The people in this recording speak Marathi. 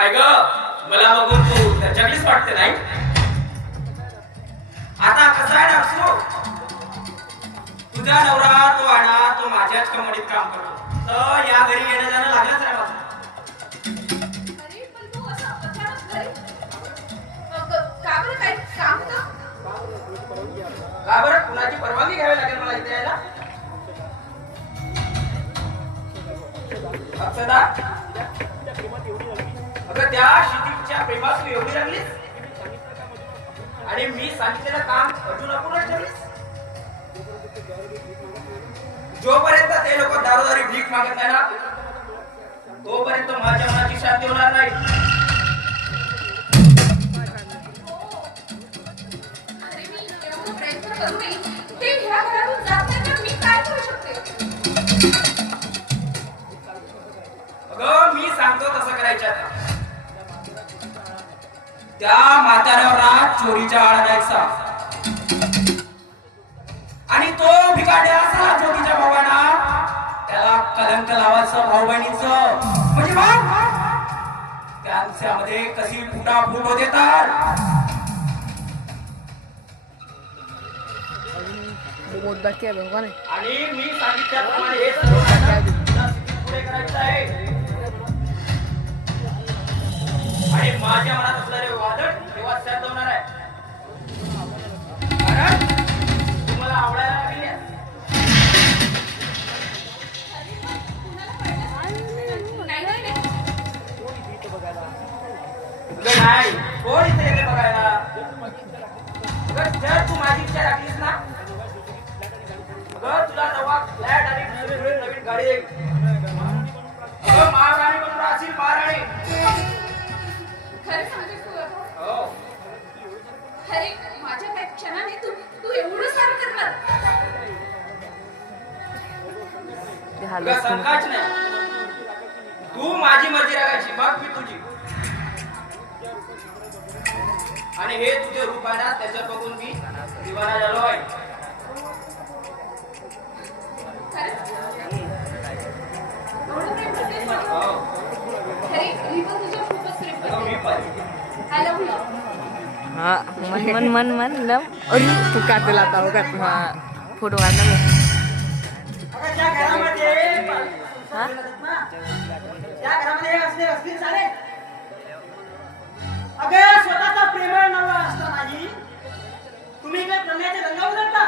काय ग मला बघून तू जगलीच वाटते नाही. आता कसं आहे ना तुझा नवरा तो आडा तो माझ्याच कंपनीत काम करतो तर या घरी येणं जाणं लागलंच आहे माझं. अरे पण तू असं अचानक घरी का बरं काही काम का? का बरं कुणाची परवानगी घ्यावी लागेल मला इथे यायला? अक्षदा अगं त्या क्षितिजच्या प्रेमात तू एवढी लागलीस आणि मी सांगितलेलं काम अजून अपूर्ण ठेवलीस. जोपर्यंत ते लोक दारोदारी भीक मागत नाही ना तोपर्यंत माझ्या मनाची शांती होणार नाही. अरे मी एवढा प्रयत्न करूनही ते ह्या घरातून जात नाही तर मी काय करू शकते? अगं मी सांगतो तसं करायचं आता. त्या म्हाताऱ्यावर चोरीच्या आळा द्यायचा आणि तो भिकाड्या असा ज्योतीच्या भावाना त्याला कलंक लावायचं भाऊ बहिणीचं म्हणजे त्यांच्यामध्ये कशी फुटाफूट होत येतात. आणि मी सांगितल्याप्रमाणे हे सर्व पुढे करायचं आहे आणि माझ्या मनात असणारे वादळ तेव्हा शांत होणार आहे. कारण तुम्हाला आवडायला लागली आहे. नाही नाही नाही नाही कोण इथे येते बघायला. जर तू माझी इच्छा राखलीस ना तुला नवा फ्लॅट आणि नवीन गाडी देईल. महाराणी बनून राहशील महाराणी. खरं सांगतेस तू? हो अरे माझ्या काही क्षणाने तू तू एवढं सारं करणार? संकाच नाही. तू माझी मर्जी राखायची मग मी तुझी. आणि हे तुझे रूप आहे ना त्याच्यात बघून मी दिवाना झालो आहे. एवढं प्रेम करतेस माझ्यावर? हो अरे मी पण तुझ्यावर खूपच प्रेम मी करते. पण. I love you. हा मन लम अरे तू काटला आता हो का हा फोटो काढला मी. अगं त्या घरामध्ये हा त्या घरामध्ये असले असतील सारे. अगं स्वतःचा प्रेमळ नवरा असला नाही तुम्ही काय प्रेमाचे रंग उधळता.